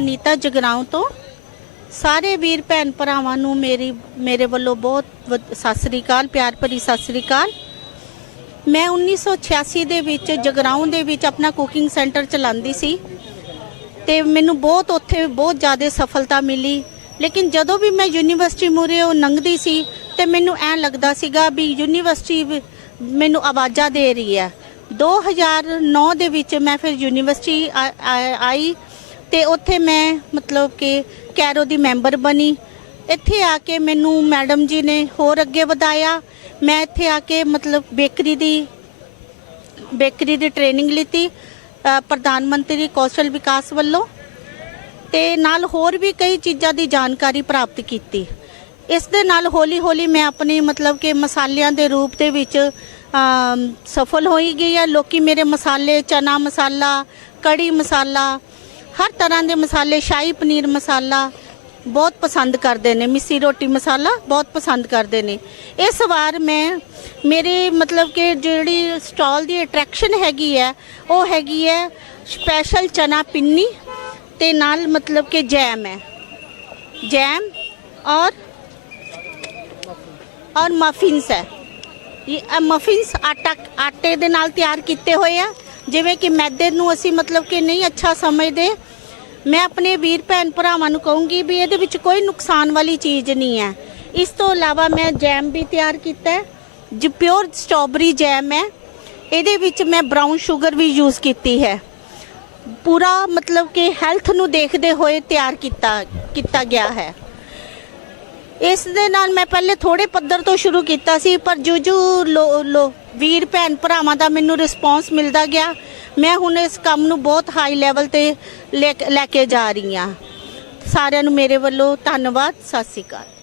ਨੀਤਾ ਜਗਰਾਉਂ ਤੋਂ। ਸਾਰੇ ਵੀਰ ਭੈਣ ਭਰਾਵਾਂ ਨੂੰ ਮੇਰੀ, ਮੇਰੇ ਵੱਲੋਂ ਬਹੁਤ ਵਧ- ਸਤਿ ਸ੍ਰੀ ਅਕਾਲ, ਪਿਆਰ ਭਰੀ ਸਤਿ ਸ੍ਰੀ ਅਕਾਲ। ਮੈਂ 1986 ਦੇ ਵਿੱਚ ਜਗਰਾਉਂ ਦੇ ਵਿੱਚ ਆਪਣਾ ਕੁਕਿੰਗ ਸੈਂਟਰ ਚਲਾਉਂਦੀ ਸੀ। ਤੇ ਮੈਨੂੰ ਬਹੁਤ ਉੱਥੇ ਬਹੁਤ ਜ਼ਿਆਦਾ ਸਫਲਤਾ ਮਿਲੀ। ਲੇਕਿਨ ਜਦੋਂ ਵੀ ਮੈਂ ਯੂਨੀਵਰਸਿਟੀ ਮੂਹਰੇ ਉਹ ਲੰਘਦੀ ਸੀ ਤੇ ਮੈਨੂੰ ਐਂ ਲੱਗਦਾ ਸੀਗਾ ਵੀ ਯੂਨੀਵਰਸਿਟੀ ਮੈਨੂੰ ਆਵਾਜ਼ਾਂ ਦੇ ਰਹੀ ਹੈ। 2009 ਦੇ ਵਿੱਚ ਮੈਂ ਫਿਰ ਯੂਨੀਵਰਸਿਟੀ ਆਈ। ਤੇ ਉੱਥੇ ਮੈਂ ਮਤਲਬ ਕਿ ਕੈਰੋ ਦੀ ਮੈਂਬਰ ਬਣੀ। ਇੱਥੇ ਆ ਕੇ ਮੈਨੂੰ ਮੈਡਮ ਜੀ ਨੇ ਹੋਰ ਅੱਗੇ ਵਧਾਇਆ। ਮੈਂ ਇੱਥੇ ਆ ਕੇ ਮਤਲਬ ਬੇਕਰੀ ਦੀ ਬੇਕਰੀ ਦੀ ਟ੍ਰੇਨਿੰਗ ਲਿੱਤੀ ਪ੍ਰਧਾਨ ਮੰਤਰੀ ਕੌਸ਼ਲ ਵਿਕਾਸ ਵੱਲੋਂ ਤੇ ਨਾਲ ਹੋਰ ਵੀ ਕਈ ਚੀਜ਼ਾਂ ਦੀ ਜਾਣਕਾਰੀ ਪ੍ਰਾਪਤ ਕੀਤੀ। ਇਸ ਦੇ ਨਾਲ ਹੌਲੀ ਹੌਲੀ ਮੈਂ ਆਪਣੀ ਮਤਲਬ ਕਿ ਮਸਾਲਿਆਂ ਦੇ ਰੂਪ ਦੇ ਵਿੱਚ ਸਫਲ ਹੋਈ ਗਈ ਹੈ। ਲੋਕੀ ਮੇਰੇ ਮਸਾਲੇ, ਚਨਾ ਮਸਾਲਾ, ਕੜੀ ਮਸਾਲਾ ਹਰ ਤਰ੍ਹਾਂ ਦੇ ਮਸਾਲੇ, ਸ਼ਾਹੀ ਪਨੀਰ ਮਸਾਲਾ ਬਹੁਤ ਪਸੰਦ ਕਰਦੇ ਨੇ, ਮਿੱਸੀ ਰੋਟੀ ਮਸਾਲਾ ਬਹੁਤ ਪਸੰਦ ਕਰਦੇ ਨੇ। ਇਸ ਵਾਰ ਮੈਂ, ਮੇਰੇ ਮਤਲਬ ਕਿ ਜਿਹੜੀ ਸਟਾਲ ਦੀ ਅਟਰੈਕਸ਼ਨ ਹੈਗੀ ਹੈ, ਉਹ ਹੈਗੀ ਹੈ ਸਪੈਸ਼ਲ ਚਨਾ ਪਿੰਨੀ ਤੇ ਨਾਲ ਮਤਲਬ ਕਿ ਜੈਮ ਹੈ। ਜੈਮ ਔਰ ਔਰ ਮਫਿਨਸ ਹੈ। ਇਹ ਮਫਿਨਸ ਆਟਾ, ਆਟੇ ਦੇ ਨਾਲ ਤਿਆਰ ਕੀਤੇ ਹੋਏ ਆ। ਜਿਵੇਂ ਕਿ ਮੈਦੇ ਨੂੰ ਅਸੀਂ ਮਤਲਬ ਕਿ ਨਹੀਂ ਅੱਛਾ ਸਮਝਦੇ, ਮੈਂ ਆਪਣੇ ਵੀਰ ਭੈਣ ਭਰਾਵਾਂ ਨੂੰ ਕਹੂੰਗੀ ਵੀ ਇਹਦੇ ਵਿੱਚ ਕੋਈ ਨੁਕਸਾਨ ਵਾਲੀ ਚੀਜ਼ ਨਹੀਂ ਹੈ। ਇਸ ਤੋਂ ਇਲਾਵਾ ਮੈਂ ਜੈਮ ਵੀ ਤਿਆਰ ਕੀਤਾ ਹੈ। ਜੋ ਪਿਓਰ ਸਟ੍ਰਾਬੇਰੀ ਜੈਮ ਹੈ। ਇਹਦੇ ਵਿੱਚ ਮੈਂ ਬ੍ਰਾਊਨ ਸ਼ੂਗਰ ਵੀ ਯੂਜ਼ ਕੀਤੀ ਹੈ। ਪੂਰਾ ਮਤਲਬ ਕਿ ਹੈਲਥ ਨੂੰ ਦੇਖਦੇ ਹੋਏ ਤਿਆਰ ਕੀਤਾ ਕੀਤਾ ਗਿਆ ਹੈ। ਇਸ ਦੇ ਨਾਲ ਮੈਂ ਪਹਿਲੇ ਥੋੜੇ ਪੱਧਰ ਤੋਂ ਸ਼ੁਰੂ ਕੀਤਾ ਸੀ, ਪਰ ਜੋ ਜੋ ਲੋ- ਵੀਰ, ਭੈਣ, ਭਰਾਵਾਂ ਦਾ ਮੈਨੂੰ ਰਿਸਪੌਂਸ ਮਿਲਦਾ ਗਿਆ। ਮੈਂ ਹੁਣ ਇਸ ਕੰਮ ਨੂੰ ਬਹੁਤ ਹਾਈ ਲੈਵਲ ਤੇ ਲੈ ਕੇ- ਲੈ ਕੇ ਜਾ ਰਹੀ ਹਾਂ। ਸਾਰਿਆਂ ਨੂੰ ਮੇਰੇ ਵੱਲੋਂ ਧੰਨਵਾਦ, ਸਤਿ ਸ਼੍ਰੀ ਅਕਾਲ।